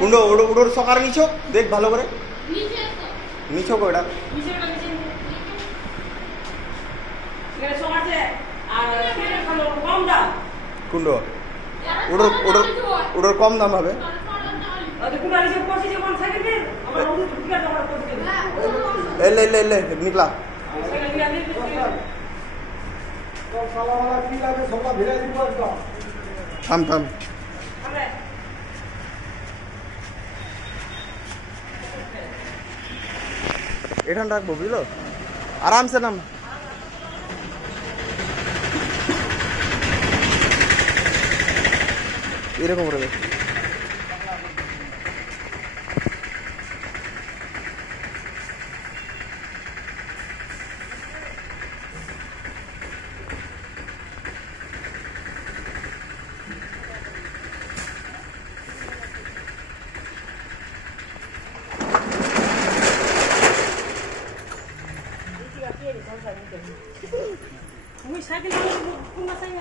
কুন্ডো odour সকার নিছো দেখ ভালো করে নিছো কয়টা কুন্ডো ওডোর কম দাম হবে এলে এলে এলে নিকলা থাম থাম এখানে রাখবো বুঝলো আরামসে নাম এরকম করে Muy sakin, kung masay